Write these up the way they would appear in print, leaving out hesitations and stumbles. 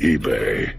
eBay.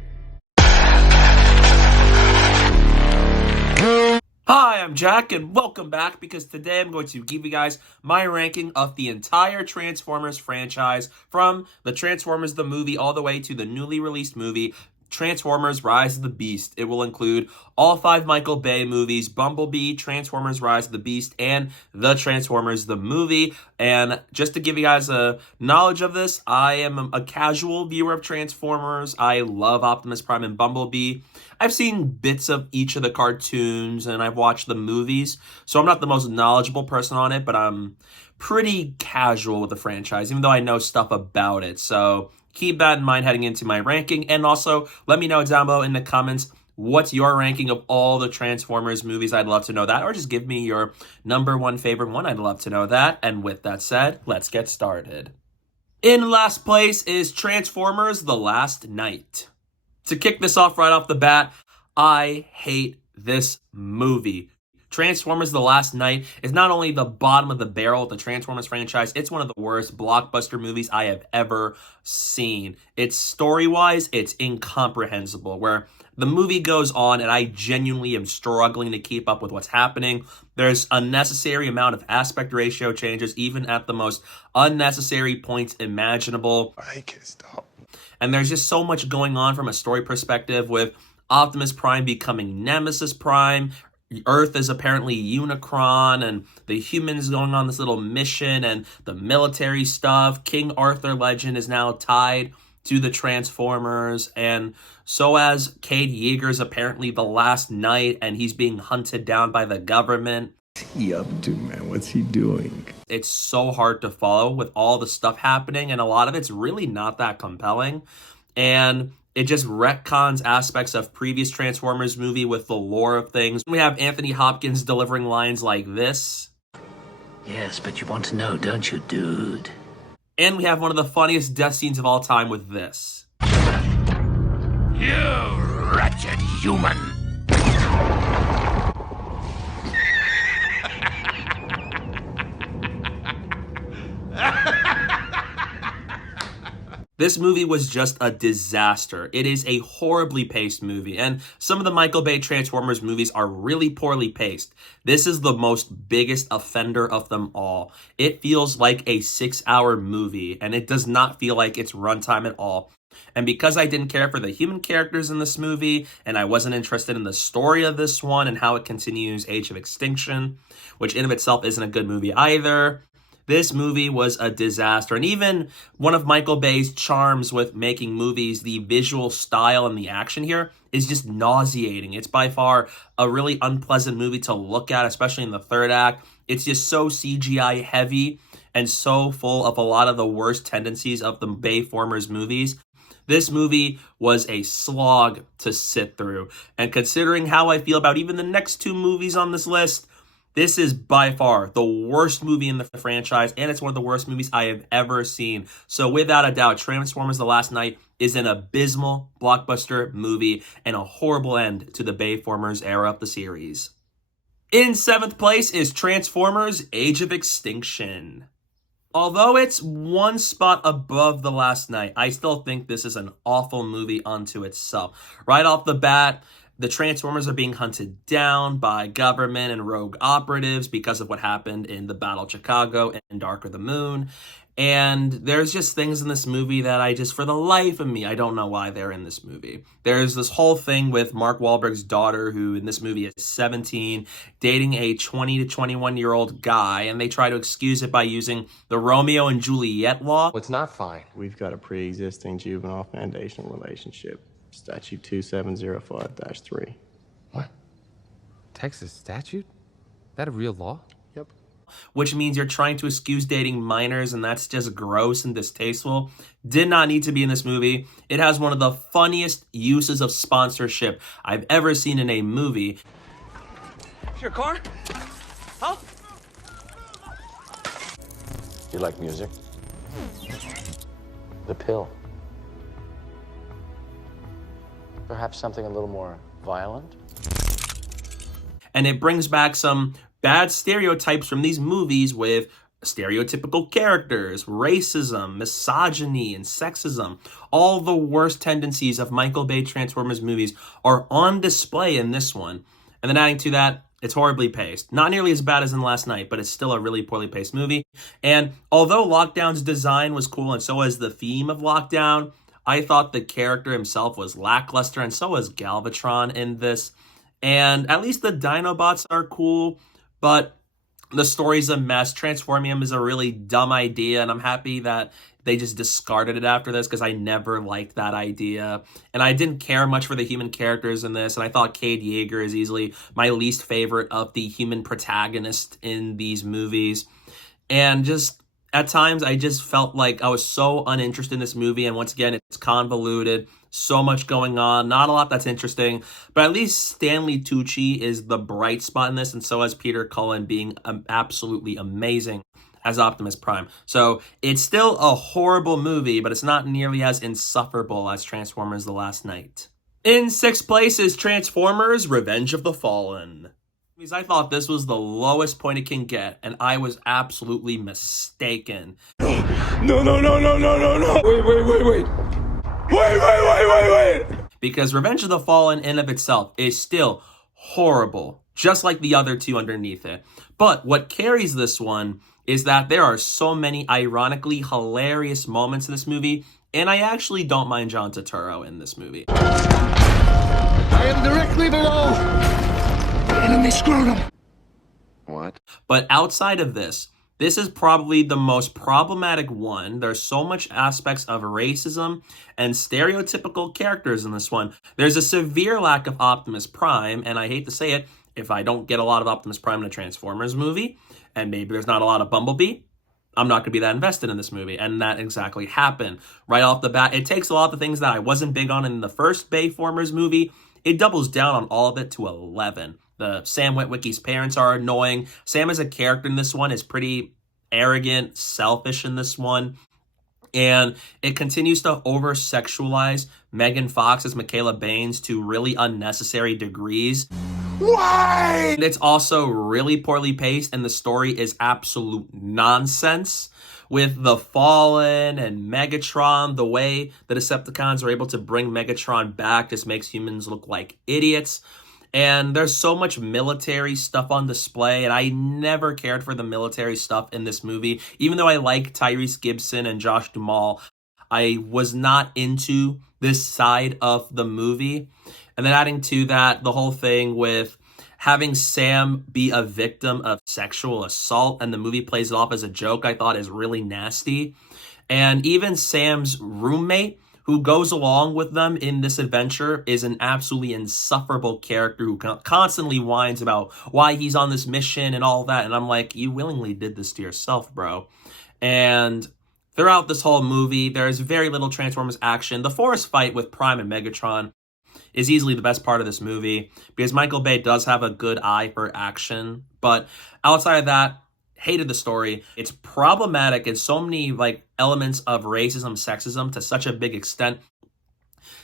Hi, I'm Jack, and welcome back, because today I'm going to give you guys my ranking of the entire Transformers franchise, from the Transformers the movie all the way to the newly released movie, Transformers Rise of the Beast. It will include all 5 Michael Bay movies, Bumblebee, Transformers Rise of the Beast, and the Transformers the movie. And just to give you guys a knowledge of this, I am a casual viewer of Transformers. I love Optimus Prime and Bumblebee. I've seen bits of each of the cartoons, and I've watched the movies, so I'm not the most knowledgeable person on it, but I'm pretty casual with the franchise, even though I know stuff about it. So keep that in mind heading into my ranking. And also, let me know down below in the comments, what's your ranking of all the Transformers movies? I'd love to know that. Or just give me your number 1 favorite one. I'd love to know that. And with that said, let's get started. In last place is Transformers The Last Knight. To kick this off right off the bat, I hate this movie. Transformers The Last Knight is not only the bottom of the barrel of the Transformers franchise, it's one of the worst blockbuster movies I have ever seen. It's story-wise, it's incomprehensible, where the movie goes on and I genuinely am struggling to keep up with what's happening. There's a unnecessary amount of aspect ratio changes, even at the most unnecessary points imaginable. I can't stop. And there's just so much going on from a story perspective, with Optimus Prime becoming Nemesis Prime, Earth is apparently Unicron, and the humans going on this little mission, and the military stuff. King Arthur legend is now tied to the Transformers, and so as Cade Yeager's apparently the last knight, and he's being hunted down by the government. What's he up to, man? What's he doing? It's so hard to follow with all the stuff happening, and a lot of it's really not that compelling. And it just retcons aspects of previous Transformers movie with the lore of things. We have Anthony Hopkins delivering lines like this. Yes, but you want to know, don't you, dude? And we have one of the funniest death scenes of all time with this. You wretched human. This movie was just a disaster. It is a horribly paced movie, and some of the Michael Bay Transformers movies are really poorly paced. This is the most biggest offender of them all. It feels like a 6-hour movie, and it does not feel like it's runtime at all. And because I didn't care for the human characters in this movie, and I wasn't interested in the story of this one and how it continues Age of Extinction, which in of itself isn't a good movie either, this movie was a disaster. And even one of Michael Bay's charms with making movies, the visual style and the action here, is just nauseating. It's by far a really unpleasant movie to look at, especially in the third act. It's just so CGI heavy and so full of a lot of the worst tendencies of the Bayformers movies. This movie was a slog to sit through. And considering how I feel about even the next 2 movies on this list, this is by far the worst movie in the franchise, and it's one of the worst movies I have ever seen. So without a doubt, Transformers The Last Knight is an abysmal blockbuster movie and a horrible end to the Bayformers era of the series. In 7th place is Transformers Age of Extinction. Although it's 1 spot above The Last Knight, I still think this is an awful movie unto itself. Right off the bat, the Transformers are being hunted down by government and rogue operatives because of what happened in the Battle of Chicago and Dark of the Moon. And there's just things in this movie that I just, for the life of me, I don't know why they're in this movie. There's this whole thing with Mark Wahlberg's daughter, who in this movie is 17, dating a 20 to 21-year-old guy, and they try to excuse it by using the Romeo and Juliet law. Well, it's not fine. We've got a pre-existing juvenile foundational relationship. Statute 2705-3. What? Texas statute? That a real law? Yep. Which means you're trying to excuse dating minors, and that's just gross and distasteful. Did not need to be in this movie. It has one of the funniest uses of sponsorship I've ever seen in a movie. Your car? Huh? You like music? The pill. Perhaps something a little more violent? And it brings back some bad stereotypes from these movies with stereotypical characters, racism, misogyny, and sexism. All the worst tendencies of Michael Bay Transformers movies are on display in this one. And then adding to that, it's horribly paced. Not nearly as bad as in Last Night, but it's still a really poorly paced movie. And although Lockdown's design was cool and so was the theme of Lockdown, I thought the character himself was lackluster, and so was Galvatron in this. And at least the Dinobots are cool, but the story's a mess. Transforming him is a really dumb idea, and I'm happy that they just discarded it after this because I never liked that idea. And I didn't care much for the human characters in this, and I thought Cade Yeager is easily my least favorite of the human protagonist in these movies. And just at times, I just felt like I was so uninterested in this movie, and once again, it's convoluted. So much going on, not a lot that's interesting, but at least Stanley Tucci is the bright spot in this, and so is Peter Cullen being absolutely amazing as Optimus Prime. So it's still a horrible movie, but it's not nearly as insufferable as Transformers The Last Night. In 6th place is Transformers Revenge of the Fallen. I thought this was the lowest point it can get, and I was absolutely mistaken. No. Wait. Wait. Because Revenge of the Fallen in of itself is still horrible, just like the other two underneath it. But what carries this one is that there are so many ironically hilarious moments in this movie, and I actually don't mind John Turturro in this movie. I am directly below the enemy scrotum. What? But outside of this is probably the most problematic one. There's so much aspects of racism and stereotypical characters in this one. There's a severe lack of Optimus Prime, and I hate to say it, if I don't get a lot of Optimus Prime in a Transformers movie, and maybe there's not a lot of Bumblebee, I'm not going to be that invested in this movie. And that exactly happened. Right off the bat, it takes a lot of the things that I wasn't big on in the first Bayformers movie. It doubles down on all of it to 11. The Sam Witwicky's parents are annoying. Sam as a character in this one is pretty arrogant, selfish in this one. And it continues to over-sexualize Megan Fox as Michaela Baines to really unnecessary degrees. Why? And it's also really poorly paced, and the story is absolute nonsense. With the Fallen and Megatron, the way the Decepticons are able to bring Megatron back just makes humans look like idiots. And there's so much military stuff on display, and I never cared for the military stuff in this movie. Even though I like Tyrese Gibson and Josh Duhamel, I was not into this side of the movie. And then adding to that, the whole thing with having Sam be a victim of sexual assault, and the movie plays it off as a joke, I thought is really nasty. And even Sam's roommate, who goes along with them in this adventure, is an absolutely insufferable character who constantly whines about why he's on this mission and all that. And I'm like, you willingly did this to yourself, bro. And throughout this whole movie, there's very little Transformers action. The forest fight with Prime and Megatron is easily the best part of this movie because Michael Bay does have a good eye for action. But outside of that, hated the story. It's problematic in so many elements of racism, sexism to such a big extent.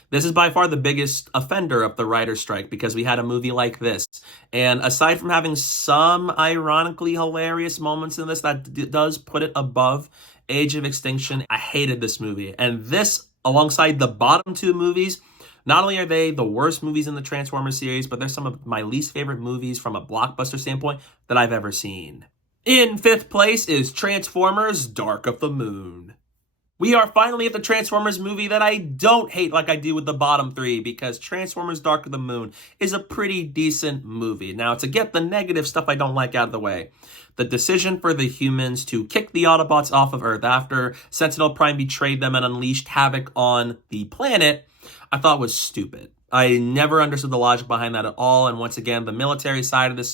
This is by far the biggest offender of the writer's strike because we had a movie like this. And aside from having some ironically hilarious moments in this that does put it above Age of Extinction, I hated this movie. And this, alongside the bottom two movies, not only are they the worst movies in the Transformers series, but they're some of my least favorite movies from a blockbuster standpoint that I've ever seen. In 5th place is Transformers Dark of the Moon. We are finally at the Transformers movie that I don't hate like I do with the bottom three, because Transformers Dark of the Moon is a pretty decent movie. Now, to get the negative stuff I don't like out of the way, the decision for the humans to kick the Autobots off of Earth after Sentinel Prime betrayed them and unleashed havoc on the planet, I thought was stupid. I never understood the logic behind that at all. And once again, the military side of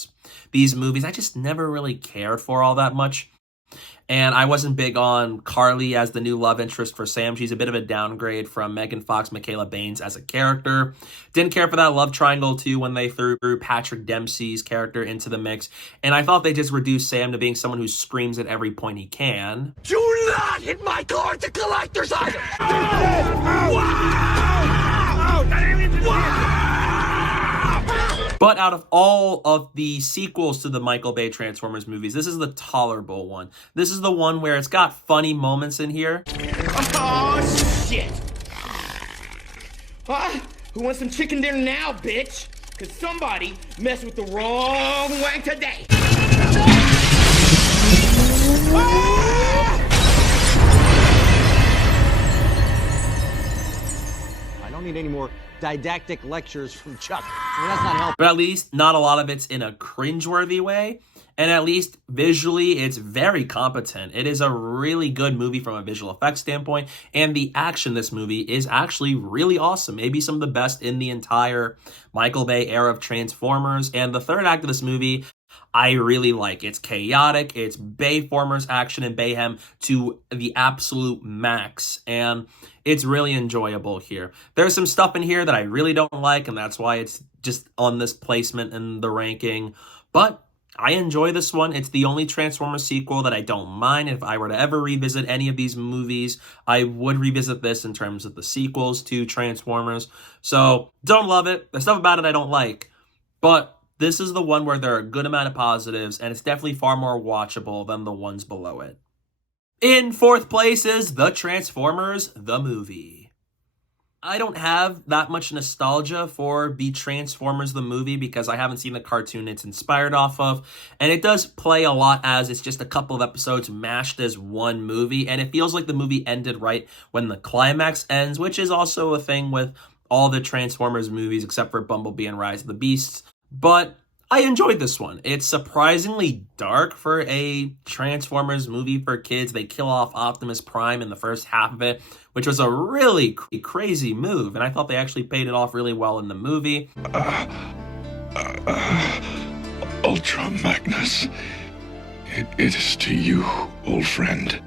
these movies, I just never really cared for all that much. And I wasn't big on Carly as the new love interest for Sam. She's a bit of a downgrade from Megan Fox, Michaela Baines as a character. Didn't care for that love triangle too when they threw Patrick Dempsey's character into the mix. And I thought they just reduced Sam to being someone who screams at every point he can. Do not hit my car to collector's item! But out of all of the sequels to the Michael Bay Transformers movies, this is the tolerable one. This is the one where it's got funny moments in here. Oh, shit! Who wants some chicken dinner now, bitch? Cause somebody messed with the wrong wang today. I don't need any more didactic lectures from Chuck. I mean, that's not helping. But at least not a lot of it's in a cringeworthy way. And at least visually, it's very competent. It is a really good movie from a visual effects standpoint. And the action in this movie is actually really awesome. Maybe some of the best in the entire Michael Bay era of Transformers. And the third act of this movie, I really like. It's chaotic. It's Bayformers action and mayhem to the absolute max. And it's really enjoyable here. There's some stuff in here that I really don't like, and that's why it's just on this placement in the ranking. But I enjoy this one. It's the only Transformers sequel that I don't mind. If I were to ever revisit any of these movies, I would revisit this in terms of the sequels to Transformers. So, don't love it. There's stuff about it I don't like. But this is the one where there are a good amount of positives, and it's definitely far more watchable than the ones below it. In fourth place is The Transformers, the movie. I don't have that much nostalgia for the Transformers the movie because I haven't seen the cartoon it's inspired off of, and it does play a lot as it's just a couple of episodes mashed as one movie, and it feels like the movie ended right when the climax ends, which is also a thing with all the Transformers movies except for Bumblebee and Rise of the Beasts. But I enjoyed this one. It's surprisingly dark for a Transformers movie for kids. They kill off Optimus Prime in the first half of it, which was a really crazy move, and I thought they actually paid it off really well in the movie. Ultra Magnus, it is to you, old friend.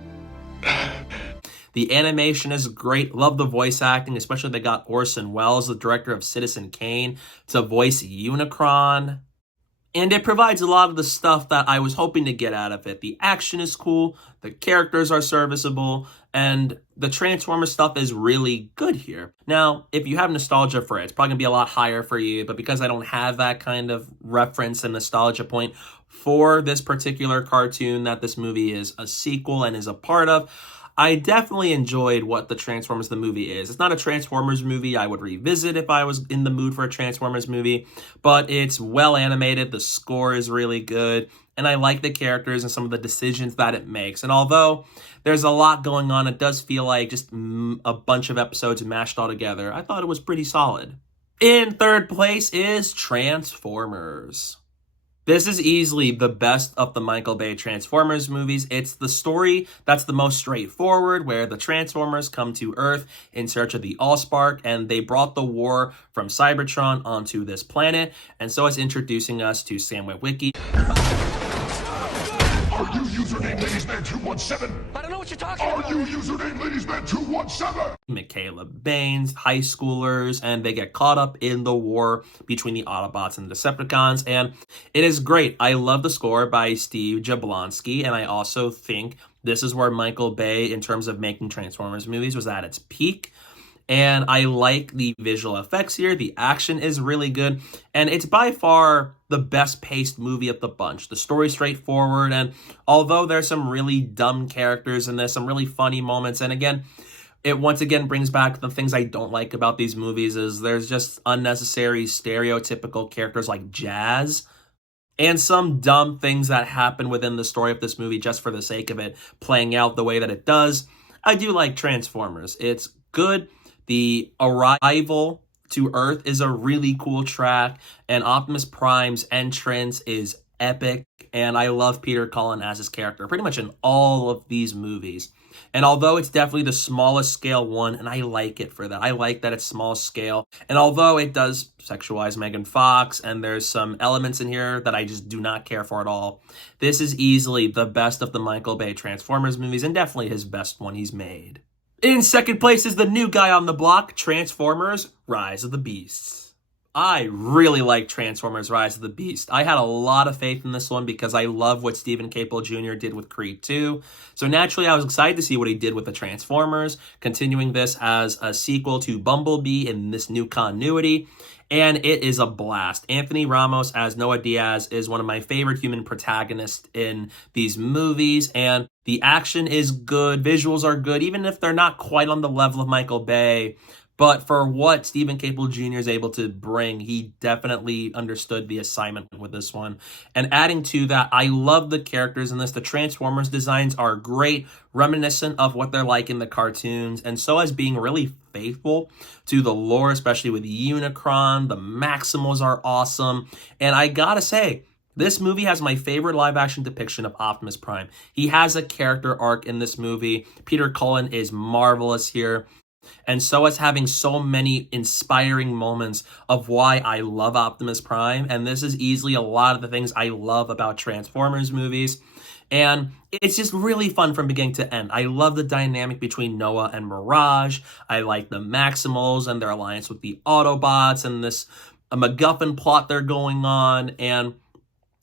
The animation is great. Love the voice acting, especially they got Orson Welles, the director of Citizen Kane, to voice Unicron. And it provides a lot of the stuff that I was hoping to get out of it. The action is cool, the characters are serviceable, and the Transformers stuff is really good here. Now, if you have nostalgia for it, it's probably going to be a lot higher for you, but because I don't have that kind of reference and nostalgia point for this particular cartoon that this movie is a sequel and is a part of, I definitely enjoyed what the Transformers the movie is. It's not a Transformers movie I would revisit if I was in the mood for a Transformers movie, but it's well animated, the score is really good, and I like the characters and some of the decisions that it makes. And although there's a lot going on, it does feel like just a bunch of episodes mashed all together. I thought it was pretty solid. In third place is Transformers. This is easily the best of the Michael Bay Transformers movies. It's the story that's the most straightforward, where the Transformers come to Earth in search of the Allspark, and they brought the war from Cybertron onto this planet, and so it's introducing us to Sam Witwicky. Are you username LadiesMan217? I don't know what you're talking about. Are you username LadiesMan217? Michaela Baines, high schoolers, and they get caught up in the war between the Autobots and the Decepticons, and it is great. I love the score by Steve Jablonsky, and I also think this is where Michael Bay, in terms of making Transformers movies, was at its peak. And I like the visual effects here. The action is really good. And it's by far the best paced movie of the bunch. The story's straightforward. And although there's some really dumb characters in this, some really funny moments. And again, it once again brings back the things I don't like about these movies is there's just unnecessary stereotypical characters like Jazz. And some dumb things that happen within the story of this movie just for the sake of it playing out the way that it does. I do like Transformers. It's good. The arrival to Earth is a really cool track, and Optimus Prime's entrance is epic, and I love Peter Cullen as his character pretty much in all of these movies. And although it's definitely the smallest scale one, and I like it for that. I like that it's small scale. And although it does sexualize Megan Fox, and there's some elements in here that I just do not care for at all, this is easily the best of the Michael Bay Transformers movies, and definitely his best one he's made. In second place is the new guy on the block, Transformers: Rise of the Beasts. I really like Transformers Rise of the Beast. I had a lot of faith in this one because I love what Stephen Caple Jr. did with Creed 2. So naturally, I was excited to see what he did with the Transformers, continuing this as a sequel to Bumblebee in this new continuity. And it is a blast. Anthony Ramos as Noah Diaz is one of my favorite human protagonists in these movies. And the action is good. Visuals are good, even if they're not quite on the level of Michael Bay. But for what Stephen Caple Jr. is able to bring, he definitely understood the assignment with this one. And adding to that, I love the characters in this. The Transformers designs are great, reminiscent of what they're like in the cartoons, and so as being really faithful to the lore, especially with Unicron. The Maximals are awesome. And I gotta say, this movie has my favorite live-action depiction of Optimus Prime. He has a character arc in this movie. Peter Cullen is marvelous here. And so as having so many inspiring moments of why I love Optimus Prime. And this is easily a lot of the things I love about Transformers movies. And it's just really fun from beginning to end. I love the dynamic between Noah and Mirage. I like the Maximals and their alliance with the Autobots and this MacGuffin plot they're going on. And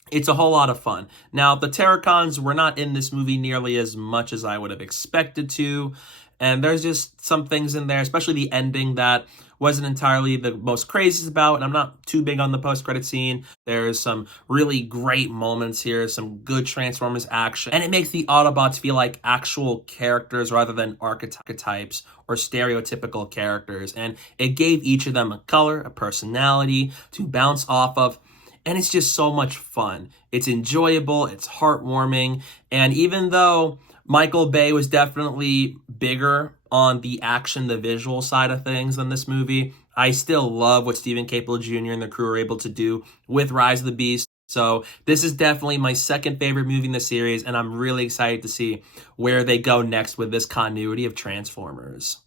it's a whole lot of fun. Now, the Terracons were not in this movie nearly as much as I would have expected to. And there's just some things in there, especially the ending, that wasn't entirely the most crazy about. And I'm not too big on the post-credit scene. There's some really great moments here, some good Transformers action. And it makes the Autobots feel like actual characters rather than archetypes or stereotypical characters. And it gave each of them a color, a personality to bounce off of. And it's just so much fun. It's enjoyable, it's heartwarming. And even though Michael Bay was definitely bigger on the action, the visual side of things than this movie, I still love what Stephen Caple Jr. and the crew are able to do with Rise of the Beast. So this is definitely my second favorite movie in the series, and I'm really excited to see where they go next with this continuity of Transformers.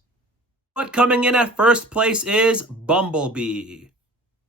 But coming in at first place is Bumblebee.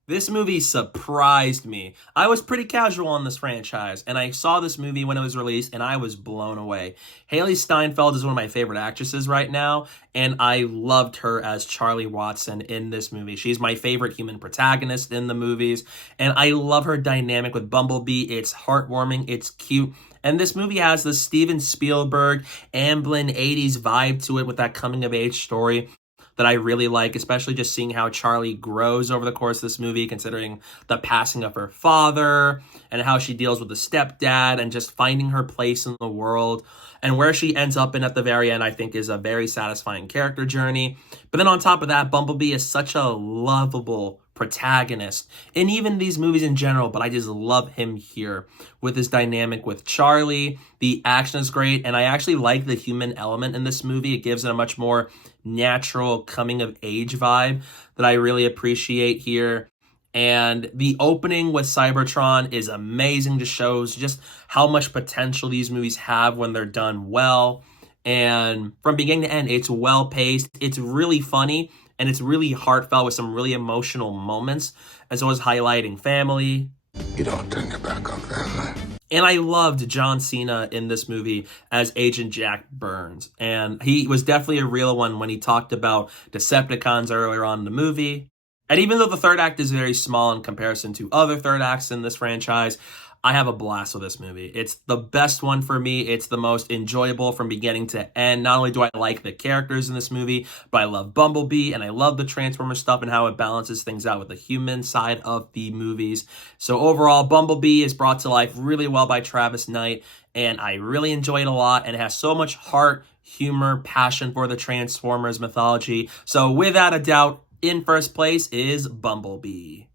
This movie surprised me. I was pretty casual on this franchise, and I saw this movie when it was released, and I was blown away. Haley Steinfeld is one of my favorite actresses right now, and I loved her as Charlie Watson in this movie. She's my favorite human protagonist in the movies, and I love her dynamic with Bumblebee. It's heartwarming, it's cute, and this movie has the Steven Spielberg, Amblin 80s vibe to it with that coming-of-age story that I really like, especially just seeing how Charlie grows over the course of this movie, considering the passing of her father and how she deals with the stepdad and just finding her place in the world. And where she ends up in at the very end, I think, is a very satisfying character journey. But then on top of that, Bumblebee is such a lovable protagonist in even these movies in general, but I just love him here with his dynamic with Charlie. The action is great, and I actually like the human element in this movie. It gives it a much more natural coming of age vibe that I really appreciate here. And the opening with Cybertron is amazing, just shows just how much potential these movies have when they're done well. And from beginning to end, it's well paced, it's really funny, and it's really heartfelt with some really emotional moments, as well as highlighting family. You don't turn your back on family. And I loved John Cena in this movie as Agent Jack Burns. And he was definitely a real one when he talked about Decepticons earlier on in the movie. And even though the third act is very small in comparison to other third acts in this franchise, I have a blast with this movie. It's the best one for me. It's the most enjoyable from beginning to end. Not only do I like the characters in this movie, but I love Bumblebee and I love the Transformers stuff and how it balances things out with the human side of the movies. So overall, Bumblebee is brought to life really well by Travis Knight, and I really enjoy it a lot, and it has so much heart, humor, passion for the Transformers mythology. So without a doubt, in first place is Bumblebee.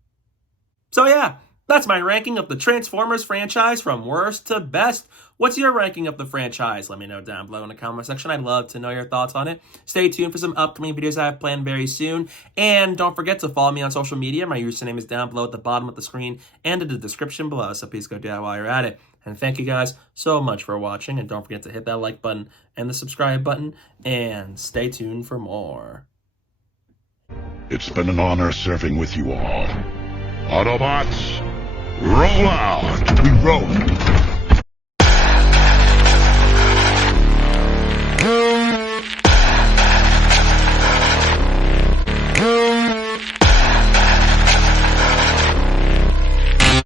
So yeah, that's my ranking of the Transformers franchise from worst to best. What's your ranking of the franchise? Let me know down below in the comment section. I'd love to know your thoughts on it. Stay tuned for some upcoming videos I have planned very soon. And don't forget to follow me on social media. My username is down below at the bottom of the screen and in the description below. So please go do that while you're at it. And thank you guys so much for watching. And don't forget to hit that like button and the subscribe button. And stay tuned for more. It's been an honor serving with you all. Autobots, roll out! We roll!